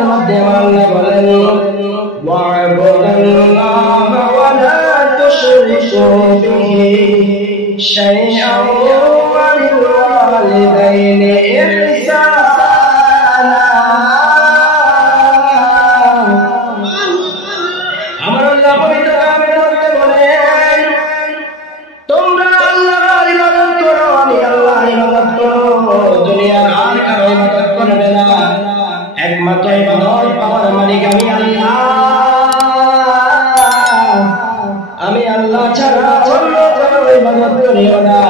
আয়াতের মধ্যে আল্লাহ বলেন ওয়া'বুদুল্লাহা ওয়া লা তুশরিকু বিহি শাইআন ওয়া বিল ওয়ালিদাইনি ইহসানা। আমার আল্লাহ পবিত্র কালামের মধ্যে বলেন তোমরা আল্লাহর ইবাদত করো, আমি আল্লাহর ইবাদত করো, দুনিয়ার আর কারো ইবাদত করবে না। একমাত্র ইবাদত পাওয়ার মালিক আমি আল্লাহ। আমি আল্লাহ ছাড়া অন্য কারো ইবাদত করিও না।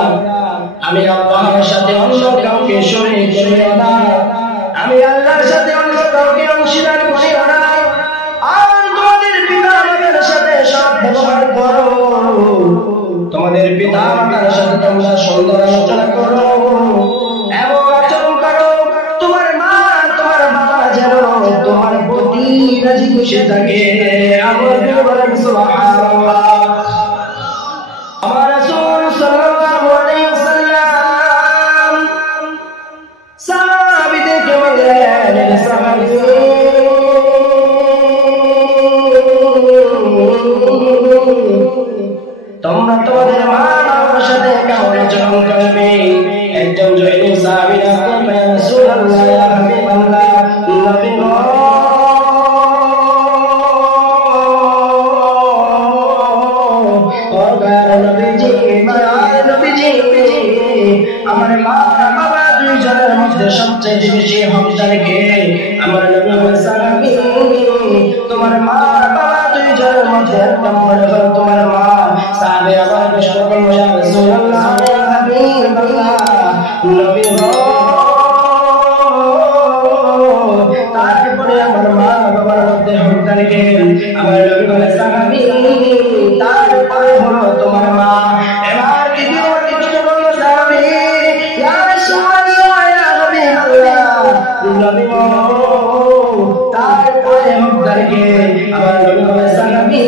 আমি আল্লাহর সাথে অন্য কাউকে শরীক করিও না। আমি আল্লাহর সাথে অন্য কাউকে অংশীদার করিও না। আর তোমাদের পিতা মাতার সাথে সৎ ব্যবহার করো। তোমাদের পিতা মাতার সাথে তোমরা সুন্দর আলোচনা করো এবং আচরণ করো। তোমার মা তোমার বাবা যেন তোমার প্রতি রাজি খুশি থাকে। আমার বলেন সুবহানাল্লাহ। আমার রাসূল সাল্লাল্লাহু আলাইহি ওয়াসাল্লাম সাহাবীদেরকে বললেন সাহাবী তোমরা তোমাদের মা বাবার সাথে কেমন আচরণ করবে? একজন জৈনিক সাহাবী আসলেন, ইয়া রাসূলুল্লাহ, ইয়া হাবিবাল্লাহ, নবী গো, ও দয়ার নবীজি, মায়ার নবীজি, আমার মা বাবা দুইজনের মধ্যে সবচেয়ে বেশি হকদার কে? আমার নবী সাহাবী তোমার মা বাবা দুইজনের মধ্যে এক নম্বরে হলো তোমার মা। সাহাবী আবার প্রশ্ন করলেন, ইয়া রাসূলুল্লাহ, ইয়া হাবিবাল্লাহ, নবী গো, তারপরে আমার মা বাবার মধ্যে হকদার কে? আমার নবী বলেন সাহাবী তারপরে হলো তোমার মা। এবার দ্বিতীয় প্রশ্ন করলেন সাহাবী, ইয়া রাসূলুল্লাহ, ইয়া হাবিবাল্লাহ, নবী গো, তারপরে হকদার কে? আমার নবী বলেন সাহাবী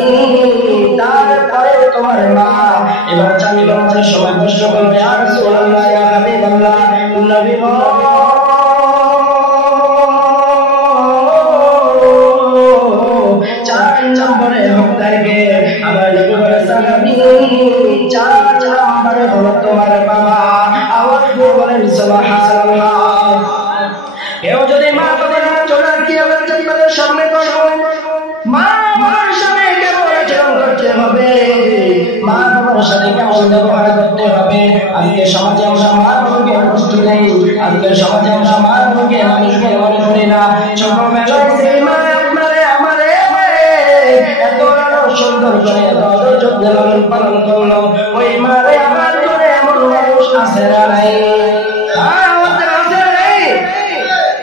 তারপরে তোমার মা। এবার 4 নম্বরের সময় প্রশ্ন করবে, ইয়া রাসূলুল্লাহ, ইয়া হাবিবাল্লাহ, নবী গো, 4 নম্বরে হকদার কে? আমার নবী বলেন সাহাবী 4 নম্বরে হলো তোমার বাবা। আওয়াজ দিয়ে বলেন সুবহানাল্লাহ। কেউ যদি মা বাবার আচরণ কিয়ামত জান্নাতের সামনে করো, মা বাবার সাথে কেমন আচরণ করতে হবে, মা বাবার সাথে কেমন ব্যবহার করতে হবে। আজকে সমাজে আমরা মা বাবাকে কষ্ট দেই, আজকে সমাজে আমরা মা বাবাকে মানুষকে মনে করি না। ছোটবেলায় সেই মা আপনারে আমারে এত সুন্দর করে এত যত্নে লালন পালন করলো, ওই মারে আবার করে এমন মানুষ আছে না নাই?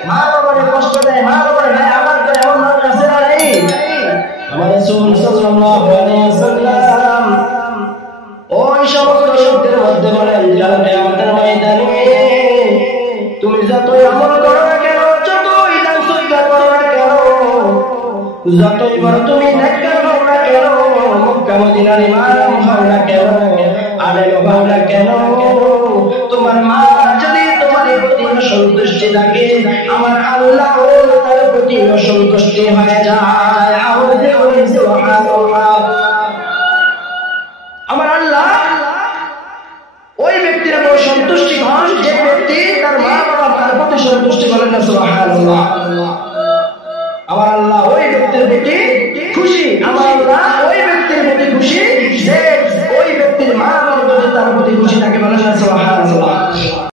মা বাবারে কষ্ট দেয়, মা বাবারে ভাই আবার করে এমন মানুষ আছে না নাই? আমার রাসূল সাল্লাল্লাহু আলাইহি ওয়াসাল্লাম ওই সমস্ত লোকদের মধ্যে বলেন, যারা কিয়ামতের ময়দানে তুমি যতই আমল করো না কেন, যতই দান সদকা করো না কেন, যতই বড় তুমি নেককার হও না কেন, মক্কা মদিনার ইমাম হও না কেন, আলেম হও না কেন, তোমার মা যদি তোমার প্রতি অসন্তুষ্টি থাকে, আমার আল্লাহ তার প্রতি অসন্তুষ্টি হয়ে যায়। আওয়াজে বলি সুবহানাল্লাহ। আমার আল্লাহ ওই ব্যক্তির উপর সন্তুষ্টি হন যে ব্যক্তি তার মা বাবা তার প্রতি সন্তুষ্টি, বলেন না সুবহানাল্লাহ।